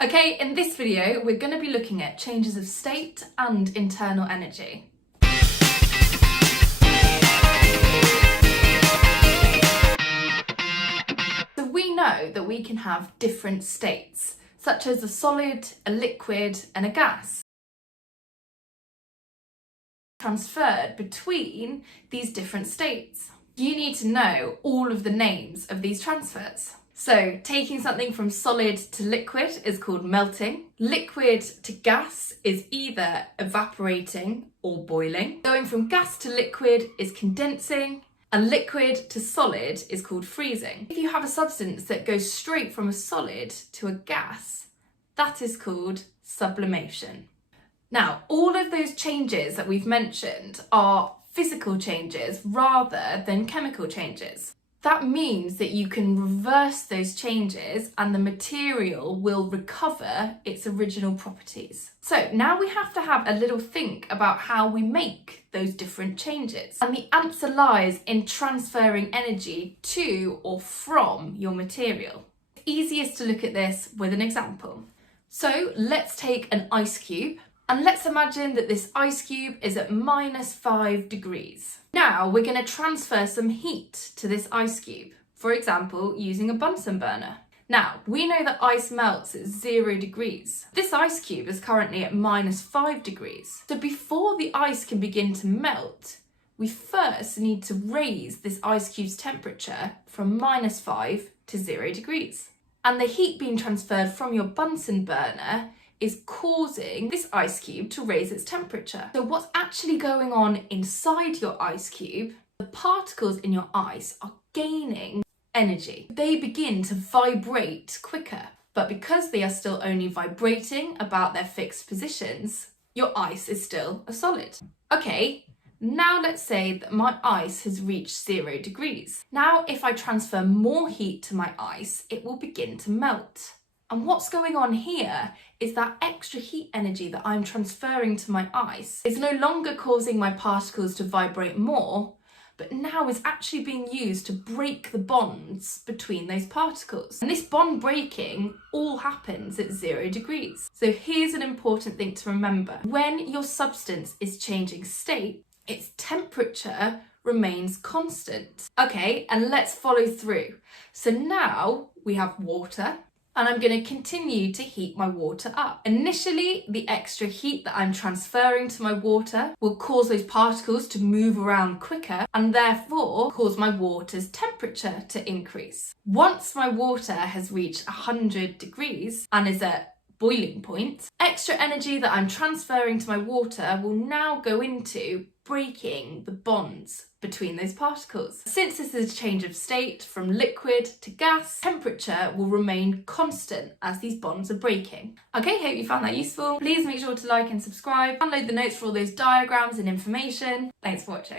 Okay, in this video, we're going to be looking at changes of state and internal energy. So we know that we can have different states, such as a solid, a liquid, and a gas, transferred between these different states. You need to know all of the names of these transfers. So taking something from solid to liquid is called melting. Liquid to gas is either evaporating or boiling. Going from gas to liquid is condensing. And liquid to solid is called freezing. If you have a substance that goes straight from a solid to a gas, that is called sublimation. Now, all of those changes that we've mentioned are physical changes rather than chemical changes. That means that you can reverse those changes and the material will recover its original properties. So now we have to have a little think about how we make those different changes. And the answer lies in transferring energy to or from your material. It's easiest to look at this with an example. So let's take an ice cube. And let's imagine that this ice cube is at -5 degrees. Now we're going to transfer some heat to this ice cube, for example, using a Bunsen burner. Now, we know that ice melts at 0 degrees. This ice cube is currently at -5 degrees. So before the ice can begin to melt, we first need to raise this ice cube's temperature from -5 to 0 degrees. And the heat being transferred from your Bunsen burner is causing this ice cube to raise its temperature. So what's actually going on inside your ice cube, the particles in your ice are gaining energy. They begin to vibrate quicker, but because they are still only vibrating about their fixed positions, your ice is still a solid. Okay, now let's say that my ice has reached 0 degrees. Now if I transfer more heat to my ice, it will begin to melt. And what's going on here is that extra heat energy that I'm transferring to my ice is no longer causing my particles to vibrate more, but now is actually being used to break the bonds between those particles. And this bond breaking all happens at 0 degrees. So here's an important thing to remember. When your substance is changing state, its temperature remains constant. Okay, and let's follow through. So now we have water. And I'm going to continue to heat my water up. Initially, the extra heat that I'm transferring to my water will cause those particles to move around quicker and therefore cause my water's temperature to increase. Once my water has reached 100 degrees and is at boiling point, extra energy that I'm transferring to my water will now go into breaking the bonds between those particles. Since this is a change of state from liquid to gas, temperature will remain constant as these bonds are breaking. Okay, hope you found that useful. Please make sure to like and subscribe. Download the notes for all those diagrams and information. Thanks for watching.